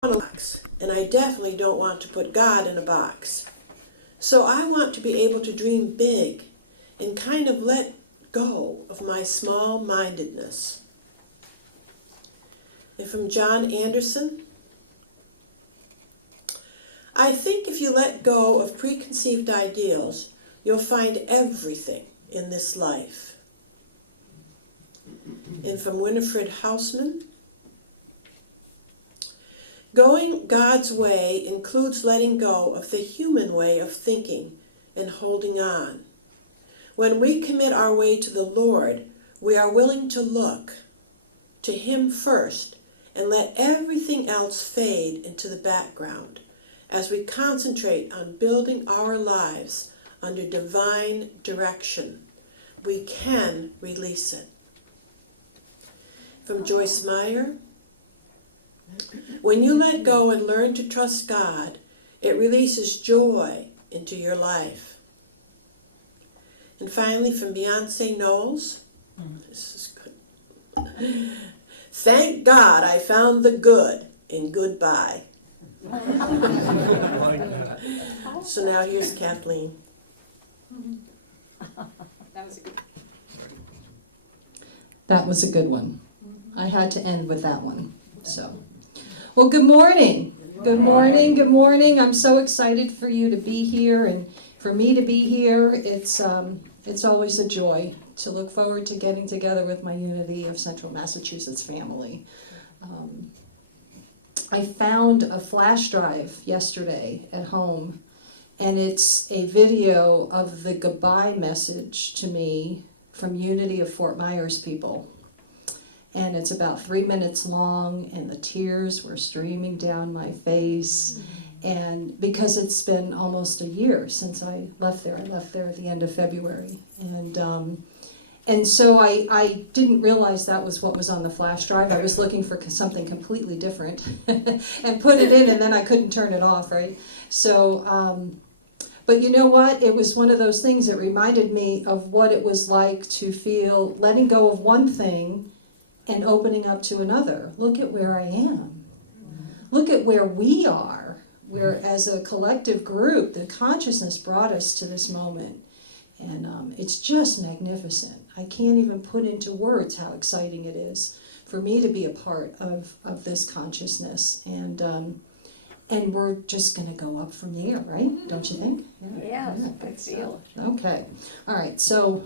a box, and I definitely don't want to put God in a box. So I want to be able to dream big and kind of let go of my small-mindedness. And from John Anderson, I think if you let go of preconceived ideals, you'll find everything in this life. And from Winifred Hausman, going God's way includes letting go of the human way of thinking and holding on. When we commit our way to the Lord, we are willing to look to Him first and let everything else fade into the background as we concentrate on building our lives under divine direction. We can release it. From Joyce Meyer, when you let go and learn to trust God, it releases joy into your life. And finally, from Beyonce Knowles, this is good. Thank God I found the good in goodbye. So now here's Kathleen. That was a good one. I had to end with that one. So, well, good morning. Good morning. Good morning. I'm so excited for you to be here and for me to be here. It's always a joy to look forward to getting together with my Unity of Central Massachusetts family. I found a flash drive yesterday at home, and it's a video of the goodbye message to me from Unity of Fort Myers people. And it's about 3 minutes long, and the tears were streaming down my face. And because it's been almost a year since I left there at the end of February. And so I didn't realize that was what was on the flash drive. I was looking for something completely different and put it in, and then I couldn't turn it off, right? So, but you know what? It was one of those things that reminded me of what it was like to feel letting go of one thing and opening up to another. Look at where I am. Look at where we are. Where as a collective group, the consciousness brought us to this moment. And it's just magnificent. I can't even put into words how exciting it is for me to be a part of this consciousness. And we're just going to go up from there, right? Don't you think? Yeah, good deal. Okay. All right. So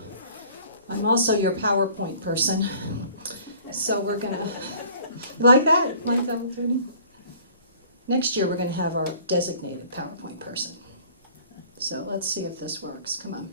I'm also your PowerPoint person. So we're going to, like that? Like that? Next year we're going to have our designated PowerPoint person. So let's see if this works. Come on.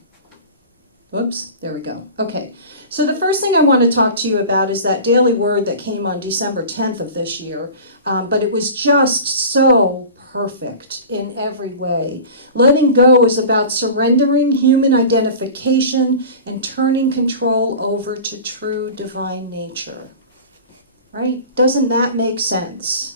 Whoops, there we go. Okay, so the first thing I want to talk to you about is that daily word that came on December 10th of this year, but it was just so perfect in every way. Letting go is about surrendering human identification and turning control over to true divine nature. Right? Doesn't that make sense?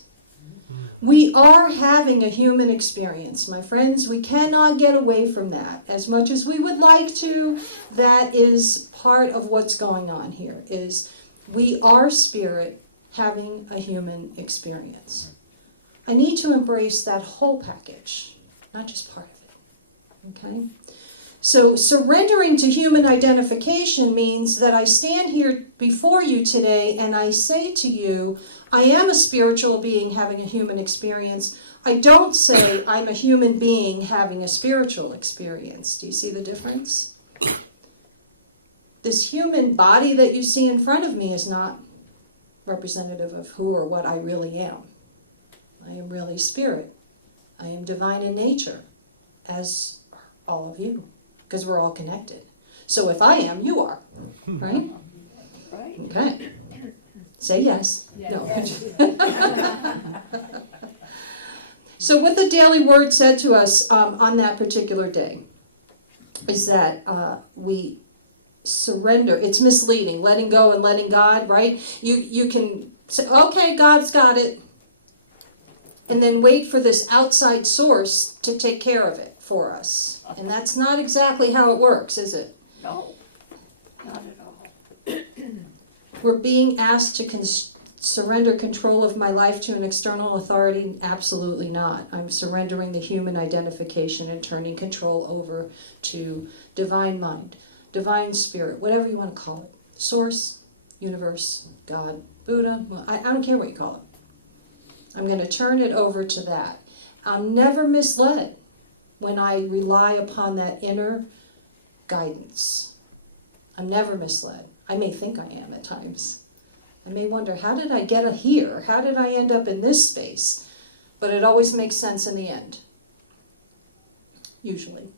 We are having a human experience, my friends. We cannot get away from that. As much as we would like to, that is part of what's going on here, is we are spirit having a human experience. I need to embrace that whole package, not just part of it, okay? So surrendering to human identification means that I stand here before you today and I say to you, I am a spiritual being having a human experience. I don't say I'm a human being having a spiritual experience. Do you see the difference? This human body that you see in front of me is not representative of who or what I really am. I am really spirit. I am divine in nature, as all of you, because we're all connected. So if I am, you are, right? Right. Okay. Say yes. Yes. No. So what the daily word said to us on that particular day is that we surrender. It's misleading, letting go and letting God, right? You can say, okay, God's got it, and then wait for this outside source to take care of it for us. And that's not exactly how it works, is it? No, not at all. We're being asked to surrender control of my life to an external authority? Absolutely not. I'm surrendering the human identification and turning control over to divine mind, divine spirit, whatever you want to call it. Source, universe, God, Buddha, well, I don't care what you call it. I'm going to turn it over to that. I'm never misled when I rely upon that inner guidance. I'm never misled. I may think I am at times. I may wonder, how did I get here? How did I end up in this space? But it always makes sense in the end. Usually.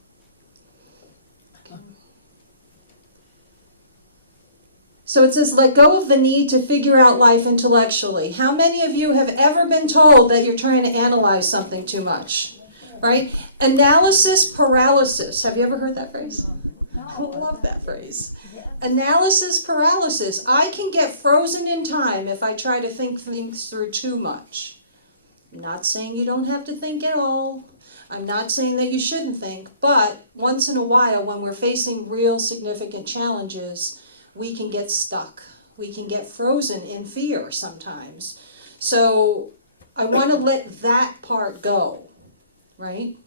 So it says, let go of the need to figure out life intellectually. How many of you have ever been told that you're trying to analyze something too much? Right? Analysis paralysis. Have you ever heard that phrase? I love that phrase. Analysis paralysis. I can get frozen in time if I try to think things through too much. I'm not saying you don't have to think at all. I'm not saying that you shouldn't think, but once in a while when we're facing real significant challenges, we can get stuck. We can get frozen in fear sometimes. So I want to let that part go, right?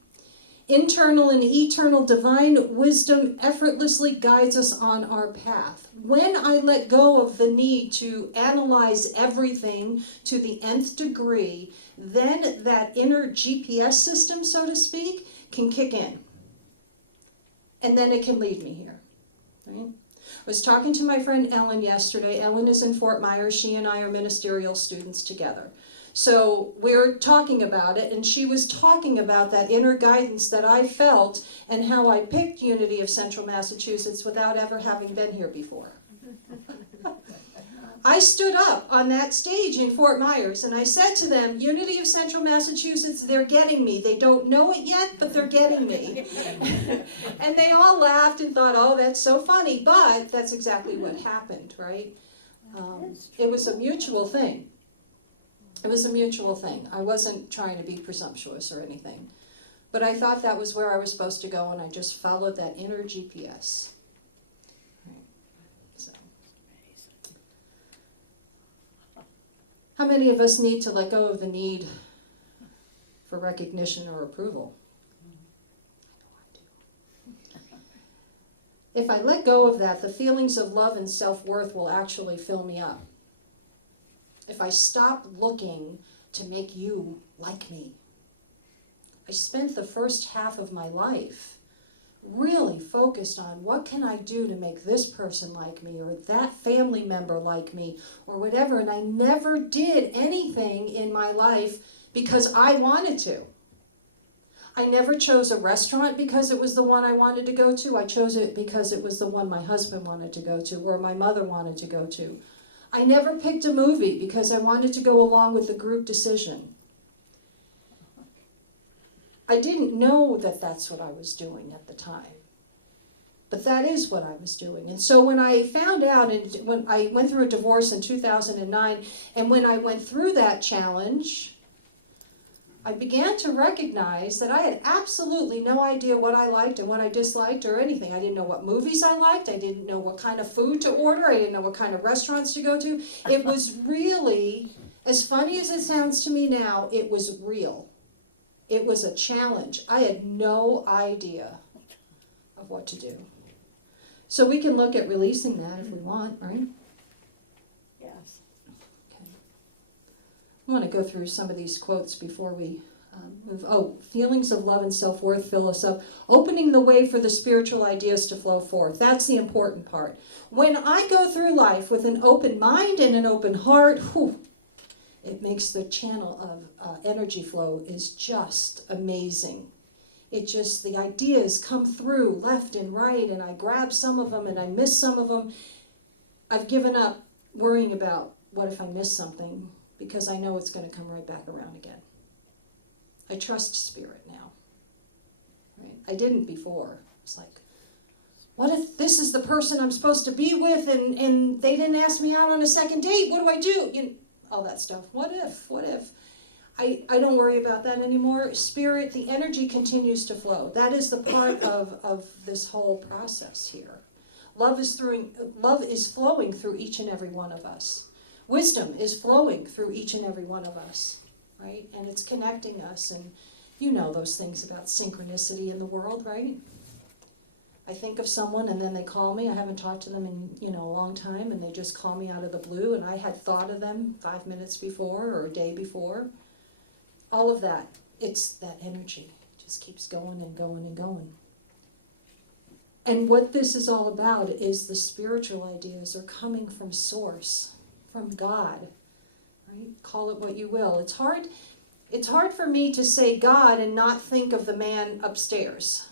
Internal and eternal divine wisdom effortlessly guides us on our path. When I let go of the need to analyze everything to the nth degree, then that inner GPS system, so to speak, can kick in. And then it can lead me here, right? I was talking to my friend Ellen yesterday. Ellen is in Fort Myers. She and I are ministerial students together. So we're talking about it, and she was talking about that inner guidance that I felt and how I picked Unity of Central Massachusetts without ever having been here before. I stood up on that stage in Fort Myers and I said to them, Unity of Central Massachusetts, they're getting me. They don't know it yet, but they're getting me. And they all laughed and thought, oh, that's so funny, but that's exactly what happened, right? It was a mutual thing. It was a mutual thing. I wasn't trying to be presumptuous or anything. But I thought that was where I was supposed to go, and I just followed that inner GPS. Right. So. How many of us need to let go of the need for recognition or approval? If I let go of that, the feelings of love and self-worth will actually fill me up. If I stop looking to make you like me. I spent the first half of my life really focused on what can I do to make this person like me or that family member like me or whatever, and I never did anything in my life because I wanted to. I never chose a restaurant because it was the one I wanted to go to. I chose it because it was the one my husband wanted to go to or my mother wanted to go to. I never picked a movie because I wanted to go along with the group decision. I didn't know that that's what I was doing at the time. But that is what I was doing. And so when I found out, and when I went through a divorce in 2009, and when I went through that challenge, I began to recognize that I had absolutely no idea what I liked and what I disliked or anything. I didn't know what movies I liked. I didn't know what kind of food to order. I didn't know what kind of restaurants to go to. It was really, as funny as it sounds to me now, it was real. It was a challenge. I had no idea of what to do. So we can look at releasing that if we want, right? Yes. Okay. I want to go through some of these quotes before we move. Oh, feelings of love and self-worth fill us up. Opening the way for the spiritual ideas to flow forth. That's the important part. When I go through life with an open mind and an open heart, it makes the channel of energy flow is just amazing. It just, the ideas come through left and right, and I grab some of them and I miss some of them. I've given up worrying about what if I miss something because I know it's going to come right back around again. I trust spirit now. Right? I didn't before. It's like, what if this is the person I'm supposed to be with and they didn't ask me out on a second date? What do I do? You know, all that stuff. What if? I don't worry about that anymore. Spirit, the energy continues to flow. That is the part of this whole process here. Love is flowing through each and every one of us. wisdom is flowing through each and every one of us, right? And it's connecting us, and you know those things about synchronicity in the world, right? I think of someone and then they call me. I haven't talked to them in, a long time, and they just call me out of the blue, and I had thought of them 5 minutes before or a day before. All of that, it's that energy. It just keeps going and going and going. And what this is all about is the spiritual ideas are coming from source, from God, right? Call it what you will. It's hard for me to say God and not think of the man upstairs.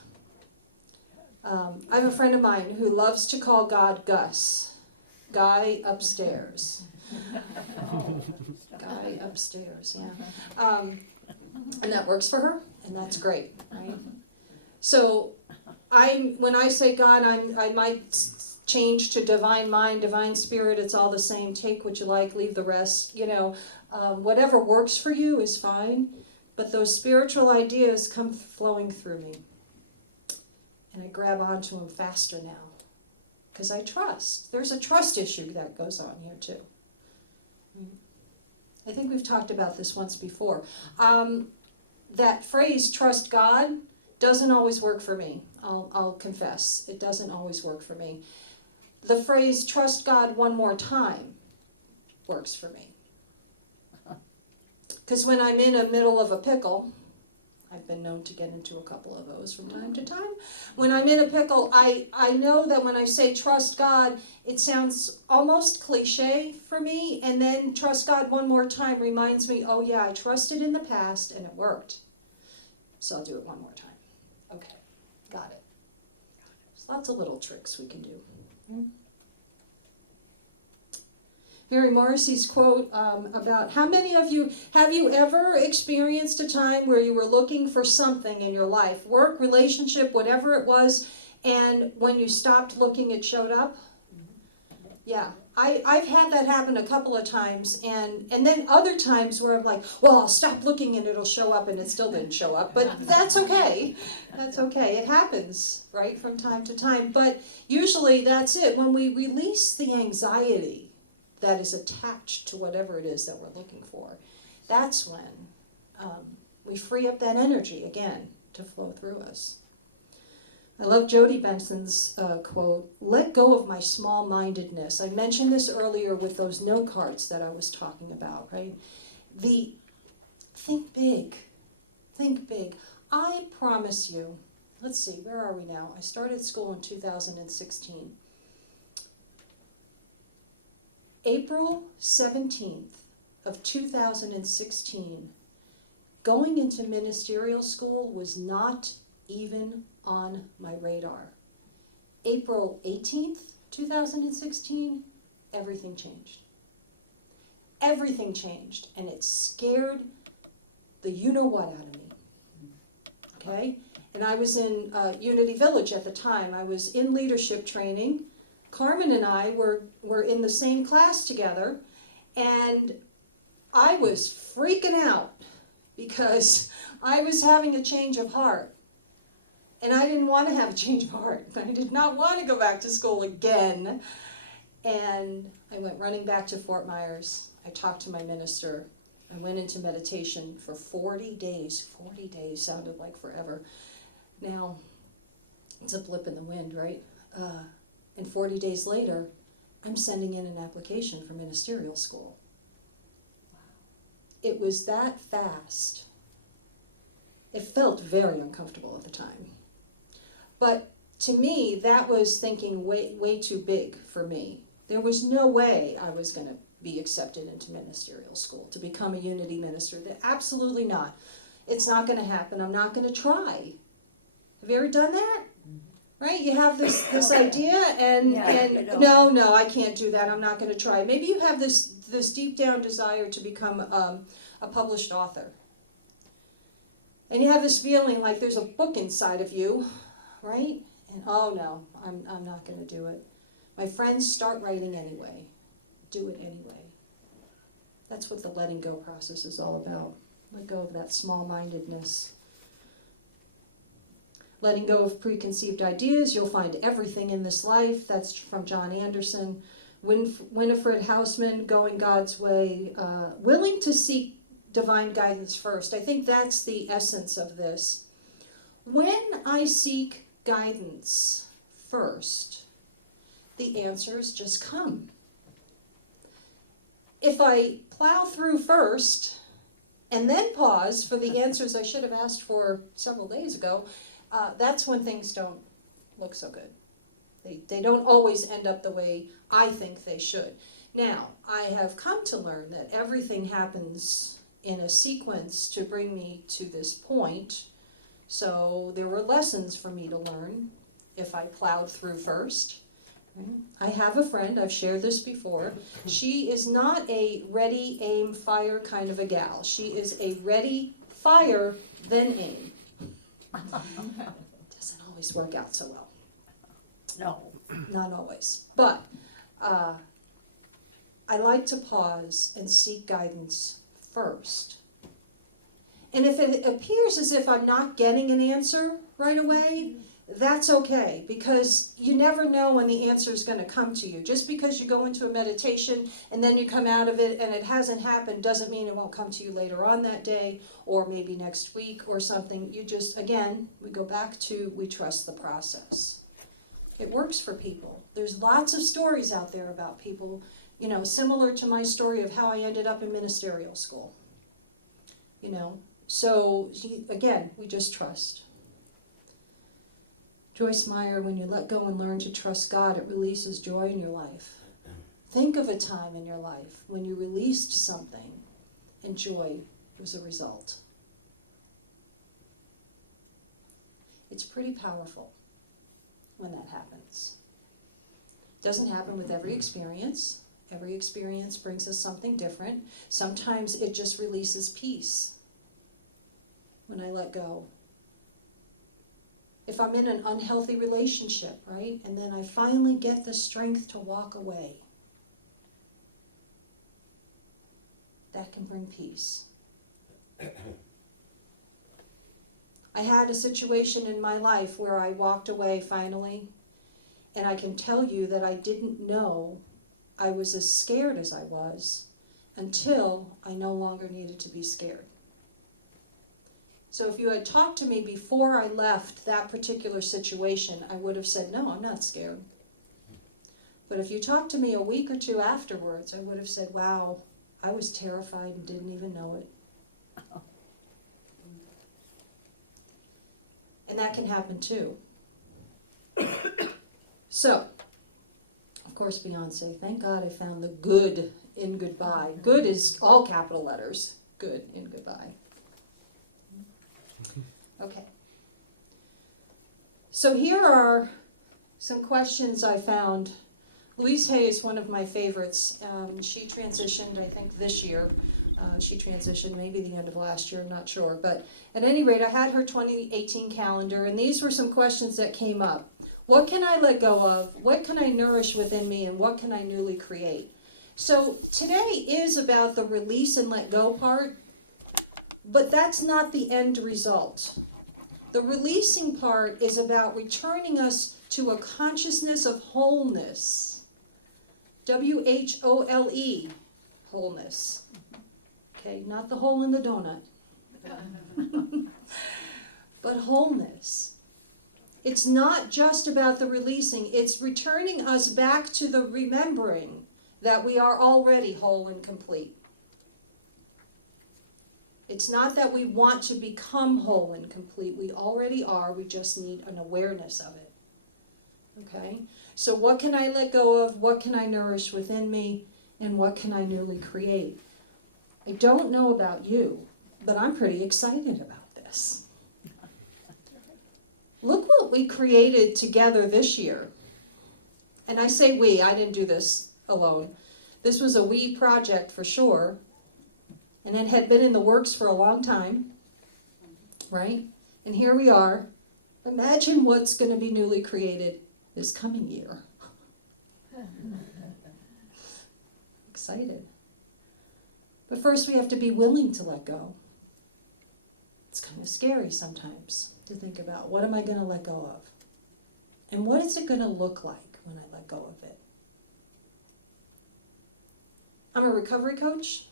I have a friend of mine who loves to call God Gus. Guy upstairs. Guy upstairs, yeah. And that works for her, and that's great, right? So when I say God, I might change to divine mind, divine spirit. It's all the same. Take what you like, leave the rest. Whatever works for you is fine. But those spiritual ideas come flowing through me. And I grab onto them faster now. Because I trust. There's a trust issue that goes on here too. I think we've talked about this once before. That phrase, trust God, doesn't always work for me. I'll confess. It doesn't always work for me. The phrase, trust God one more time, works for me. Because when I'm in the middle of a pickle, I've been known to get into a couple of those from time to time. When I'm in a pickle, I know that when I say trust God, it sounds almost cliche for me, and then trust God one more time reminds me, oh yeah, I trusted in the past and it worked. So I'll do it one more time. Okay, got it. There's lots of little tricks we can do. Mary Morrissey's quote about how many of you, have you ever experienced a time where you were looking for something in your life, work, relationship, whatever it was, and when you stopped looking, it showed up? Yeah, I've had that happen a couple of times, and then other times where I'm like, well, I'll stop looking and it'll show up, and it still didn't show up, but that's okay. That's okay. It happens, right, from time to time, but usually that's it. When we release the anxiety that is attached to whatever it is that we're looking for, that's when we free up that energy again to flow through us. I love Jody Benson's quote, let go of my small-mindedness. I mentioned this earlier with those note cards that I was talking about, right? Think big. Think big. I promise you, let's see, where are we now? I started school in 2016. April 17th of 2016, going into ministerial school was not even on my radar. April 18th, 2016, everything changed. Everything changed, and it scared the you-know-what out of me, okay? And I was in Unity Village at the time. I was in leadership training. Carmen and I were in the same class together, and I was freaking out because I was having a change of heart. And I didn't want to have a change of heart. I did not want to go back to school again. And I went running back to Fort Myers. I talked to my minister. I went into meditation for 40 days. 40 days sounded like forever. Now, it's a blip in the wind, right? And 40 days later, I'm sending in an application for ministerial school. Wow. It was that fast. It felt very uncomfortable at the time. But to me, that was thinking way too big for me. There was no way I was going to be accepted into ministerial school, to become a Unity minister. Absolutely not. It's not going to happen. I'm not going to try. Have you ever done that? Right? You have this idea and no, I can't do that. I'm not going to try. Maybe you have this deep down desire to become a published author. And you have this feeling like there's a book inside of you, right? And oh no, I'm not going to do it. My friends, start writing anyway. Do it anyway. That's what the letting go process is all about. Let go of that small-mindedness. Letting go of preconceived ideas. You'll find everything in this life. That's from John Anderson. Winifred Hausman, Going God's Way, willing to seek divine guidance first. I think that's the essence of this. When I seek guidance first, the answers just come. If I plow through first and then pause for the answers I should have asked for several days ago, that's when things don't look so good. They don't always end up the way I think they should. Now, I have come to learn that everything happens in a sequence to bring me to this point. So there were lessons for me to learn if I plowed through first. I have a friend, I've shared this before. She is not a ready, aim, fire kind of a gal. She is a ready, fire, then aim. Doesn't always work out so well. No. Not always. But I like to pause and seek guidance first. And if it appears as if I'm not getting an answer right away, that's okay, because you never know when the answer is going to come to you. Just because you go into a meditation and then you come out of it and it hasn't happened doesn't mean it won't come to you later on that day or maybe next week or something. You just, again, we go back to we trust the process. It works for people. There's lots of stories out there about people, you know, similar to my story of how I ended up in ministerial school. You know, so again, we just trust. Joyce Meyer, when you let go and learn to trust God, it releases joy in your life. Think of a time in your life when you released something and joy was a result. It's pretty powerful when that happens. It doesn't happen with every experience. Every experience brings us something different. Sometimes it just releases peace when I let go. If I'm in an unhealthy relationship, right, and then I finally get the strength to walk away, that can bring peace. I had a situation in my life where I walked away finally, and I can tell you that I didn't know I was as scared as I was until I no longer needed to be scared. So if you had talked to me before I left that particular situation, I would have said, no, I'm not scared. But if you talked to me a week or two afterwards, I would have said, wow, I was terrified and didn't even know it. And that can happen too. So, of course, Beyonce, thank God I found the good in goodbye. Good is all capital letters. Good in goodbye. Okay. So here are some questions I found. Louise Hay is one of my favorites. She transitioned, I think, this year. She transitioned maybe the end of last year, I'm not sure. But at any rate, I had her 2018 calendar, and these were some questions that came up. What can I let go of? What can I nourish within me? And what can I newly create? So today is about the release and let go part, but that's not the end result. The releasing part is about returning us to a consciousness of wholeness. W-H-O-L-E, wholeness. Okay, not the hole in the donut. But wholeness. It's not just about the releasing, it's returning us back to the remembering that we are already whole and complete. It's not that we want to become whole and complete. We already are. We just need an awareness of it. Okay? So what can I let go of? What can I nourish within me? And what can I newly create? I don't know about you, but I'm pretty excited about this. Look what we created together this year. And I say we, I didn't do this alone. This was a we project for sure. And it had been in the works for a long time, right? And here we are. Imagine what's going to be newly created this coming year. Excited. But first we have to be willing to let go. It's kind of scary sometimes to think about, what am I going to let go of? And what is it going to look like when I let go of it? I'm a recovery coach.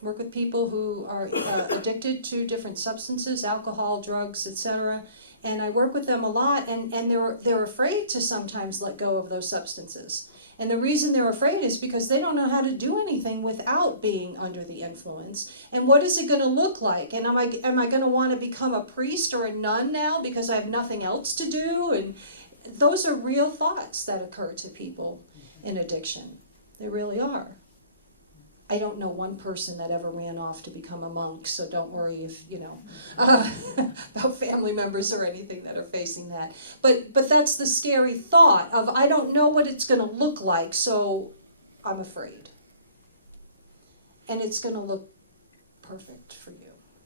Work with people who are addicted to different substances, alcohol, drugs, etc. And I work with them a lot, and they're afraid to sometimes let go of those substances. And the reason they're afraid is because they don't know how to do anything without being under the influence. And what is it going to look like? And am I going to want to become a priest or a nun now because I have nothing else to do? And those are real thoughts that occur to people in addiction. They really are. I don't know one person that ever ran off to become a monk, so don't worry if, about family members or anything that are facing that. But that's the scary thought of, I don't know what it's going to look like, so I'm afraid. And it's going to look perfect for you.